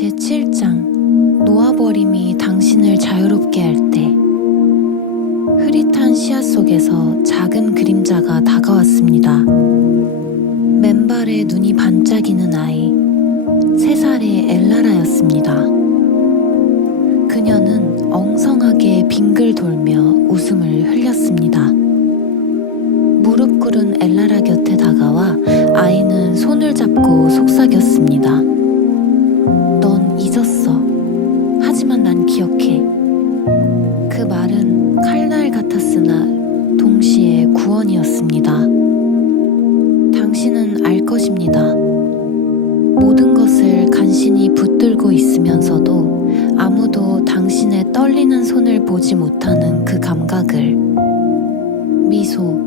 제7장 놓아버림이 당신을 자유롭게 할 때. 흐릿한 시야 속에서 작은 그림자가 다가왔습니다. 맨발에 눈이 반짝이는 아이, 3살의 엘라라였습니다. 그녀는 엉성하게 빙글 돌며 웃음을 흘렸습니다. 무릎 꿇은 엘라라 곁에 다가와 아이는 손을 잡고 속삭였습니다. 넌 잊었어. 하지만 난 기억해. 그 말은 칼날 같았으나 동시에 구원이었습니다. 당신은 알 것입니다. 모든 것을 간신히 붙들고 있으면서도 아무도 당신의 떨리는 손을 보지 못하는 그 감각을. 미소,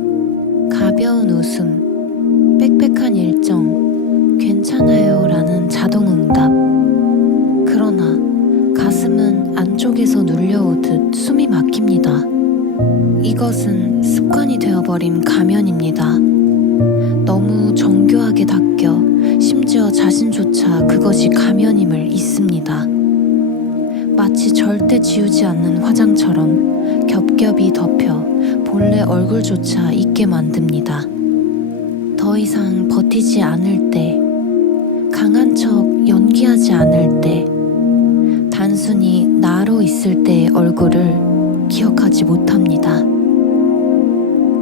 가벼운 웃음, 빽빽한 일정, 괜찮아요 라는 자동응답. 그러나 가슴은 안쪽에서 눌려오듯 숨이 막힙니다. 이것은 습관이 되어버린 가면입니다. 너무 정교하게 닦여 심지어 자신조차 그것이 가면임을 잊습니다. 마치 절대 지우지 않는 화장처럼 겹겹이 덮여 본래 얼굴조차 잊게 만듭니다. 더 이상 버티지 않을 때, 강한 척 연기하지 않을 때, 단순히 나로 있을 때의 얼굴을 기억하지 못합니다.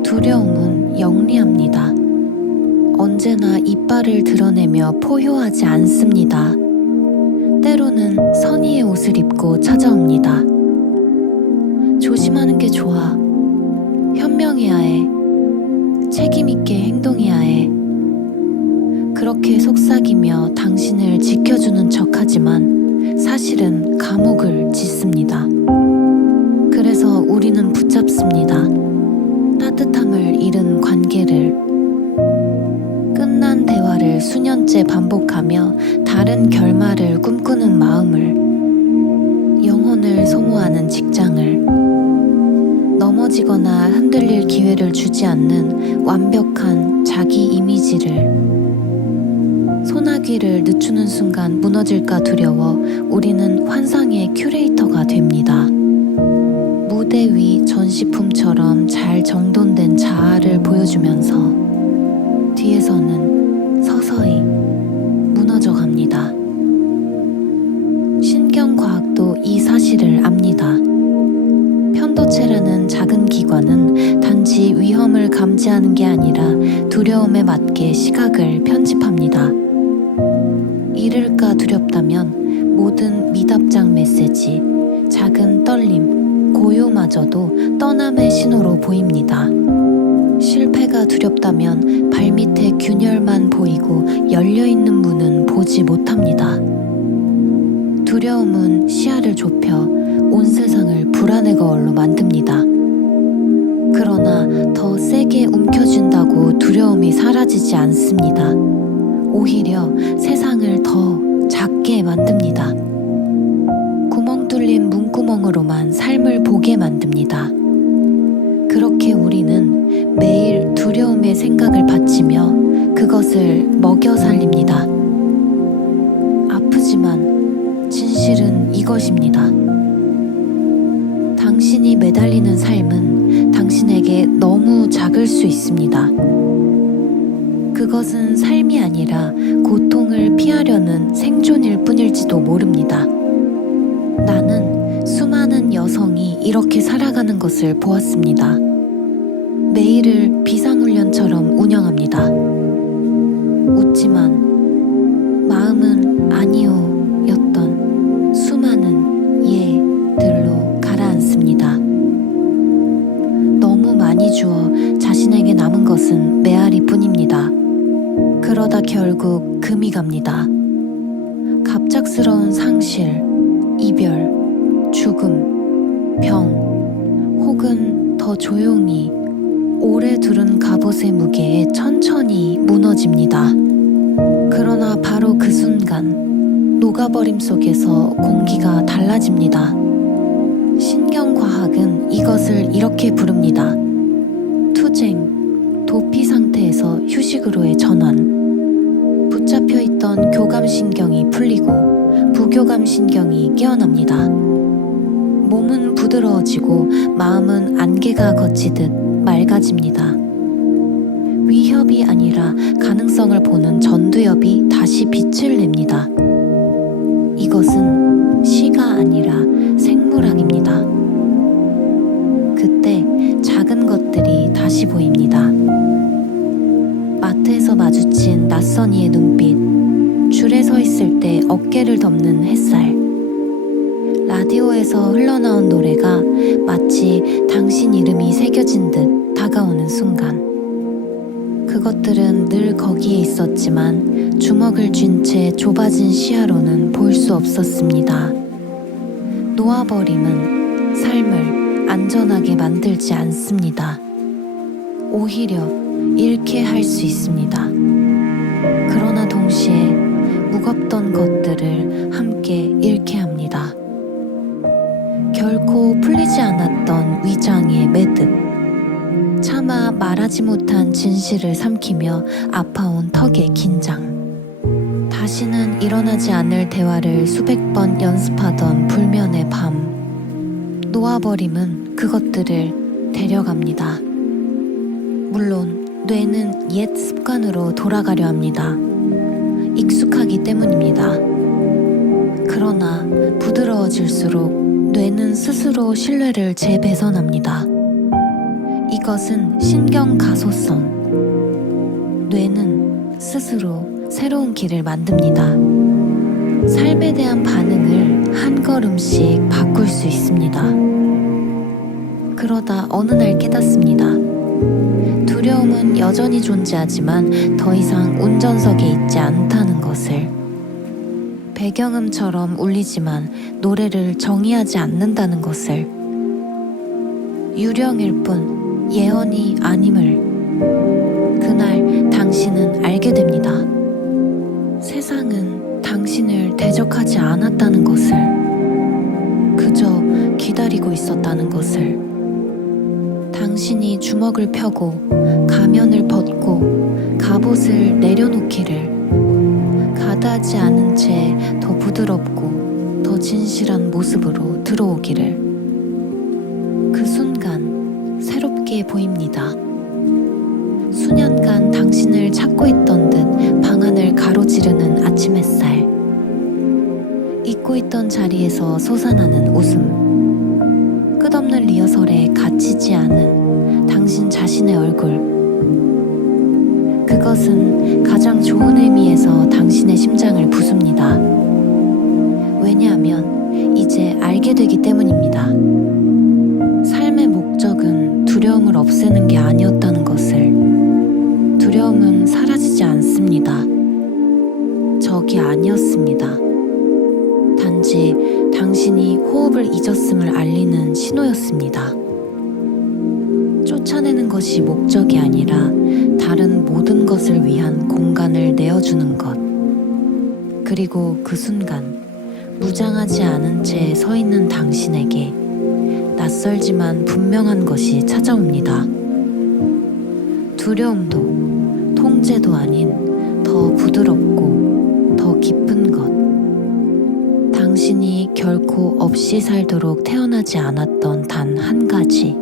두려움은 영리합니다. 언제나 이빨을 드러내며 포효하지 않습니다. 때로는 선의의 옷을 입고 찾아옵니다. 조심하는 게 좋아. 현명해야 해. 책임있게 행동해야 해. 그렇게 속삭이며 당신을 지켜주는 척하지만 사실은 감옥을 짓습니다. 그래서 우리는 붙잡습니다. 따뜻함을 잃은 관계를. 끝난 대화를 수년째 반복하며 다른 결말을 꿈꾸는 마음을. 영혼을 소모하는 직장을. 넘어지거나 흔들릴 기회를 주지 않는 완벽한 자기 이미지를. 소나기를 늦추는 순간 무너질까 두려워 우리는 환상의 큐레이터가 됩니다. 무대 위 전시품처럼 잘 정돈된 자아를 보여주면서 뒤에서는 서서히 무너져 갑니다. 신경과학도 이 사실을 압니다. 편도체라는 작은 기관은 단지 위험을 감지하는 게 아니라 두려움에 맞게 시각을 편집합니다. 잃을까 두렵다면 모든 미답장 메시지, 작은 떨림, 고요마저도 떠남의 신호로 보입니다. 실패가 두렵다면 발밑에 균열만 보이고 열려있는 문은 보지 못합니다. 두려움은 시야를 좁혀 온 세상을 불안의 거울로 만듭니다. 그러나 더 세게 움켜쥔다고 두려움이 사라지지 않습니다. 오히려 세상을 더 작게 만듭니다. 구멍 뚫린 문구멍으로만 삶을 보게 만듭니다. 그렇게 우리는 매일 두려움의 생각을 바치며 그것을 먹여 살립니다. 아프지만 진실은 이것입니다. 당신이 매달리는 삶은 당신에게 너무 작을 수 있습니다. 그것은 삶이 아니라 고통을 피하려는 생존일 뿐일지도 모릅니다. 나는 수많은 여성이 이렇게 살아가는 것을 보았습니다. 매일을 비상훈련처럼 운영합니다. 웃지만 마음은 아니오 였던 수많은 예들로 가라앉습니다. 너무 많이 주어 자신에게 남은 것은 메아리 뿐입니다. 그러다 결국 금이 갑니다. 갑작스러운 상실, 이별, 죽음, 병, 혹은 더 조용히 오래 두른 갑옷의 무게에 천천히 무너집니다. 그러나 바로 그 순간 녹아버림 속에서 공기가 달라집니다. 신경과학은 이것을 이렇게 부릅니다. 투쟁, 도피 상태에서 휴식으로의 전환. 붙잡혀 있던 교감신경이 풀리고 부교감신경이 깨어납니다. 몸은 부드러워지고 마음은 안개가 걷히듯 맑아집니다. 위협이 아니라 가능성을 보는 전두엽이 다시 빛을 냅니다. 이것은 시가 아니라 생물학입니다. 그때 작은 것들이 다시 보입니다. 마트에서 마주친 낯선 이의 눈빛, 줄에 서 있을 때 어깨를 덮는 햇살, 라디오에서 흘러나온 노래가 마치 당신 이름이 새겨진 듯 다가오는 순간. 그것들은 늘 거기에 있었지만 주먹을 쥔 채 좁아진 시야로는 볼 수 없었습니다. 놓아버림은 삶을 안전하게 만들지 않습니다. 오히려 잃게 할 수 있습니다. 그러나 동시에 무겁던 것들을 함께 잃게 합니다. 결코 풀리지 않았던 위장의 매듭, 차마 말하지 못한 진실을 삼키며 아파온 턱의 긴장, 다시는 일어나지 않을 대화를 수백 번 연습하던 불면의 밤. 놓아버림은 그것들을 데려갑니다. 물론 뇌는 옛 습관으로 돌아가려 합니다. 익숙하기 때문입니다. 그러나 부드러워질수록 뇌는 스스로 신뢰를 재배선합니다. 이것은 신경가소성. 뇌는 스스로 새로운 길을 만듭니다. 삶에 대한 반응을 한 걸음씩 바꿀 수 있습니다. 그러다 어느 날 깨닫습니다. 두려움은 여전히 존재하지만 더 이상 운전석에 있지 않다는 것을. 배경음처럼 울리지만 노래를 정의하지 않는다는 것을. 유령일 뿐 예언이 아님을. 그날 당신은 알게 됩니다. 세상은 당신을 대적하지 않았다는 것을. 그저 기다리고 있었다는 것을. 당신이 주먹을 펴고 가면을 벗고 갑옷을 내려놓기를, 가다하지 않은 채 더 부드럽고 더 진실한 모습으로 들어오기를. 그 순간 새롭게 보입니다. 수년간 당신을 찾고 있던 듯 방안을 가로지르는 아침 햇살, 잊고 있던 자리에서 솟아나는 웃음, 끝없는 리허설에 갇히지 않은 당신 자신의 얼굴. 그것은 가장 좋은 의미에서 당신의 심장을 부숩니다. 왜냐하면 이제 알게 되기 때문입니다. 삶의 목적은 두려움을 없애는 게 아니었다는 것을. 두려움은 사라지지 않습니다. 적이 아니었습니다. 단지 당신이 호흡을 잊었음을 알리는 신호였습니다. 쫓아내는 것이 목적이 아니라 다른 모든 것을 위한 공간을 내어주는 것. 그리고 그 순간 무장하지 않은 채 서 있는 당신에게 낯설지만 분명한 것이 찾아옵니다. 두려움도 통제도 아닌 더 부드럽고 더 깊은 것. 당신이 결코 없이 살도록 태어나지 않았던 단 한 가지.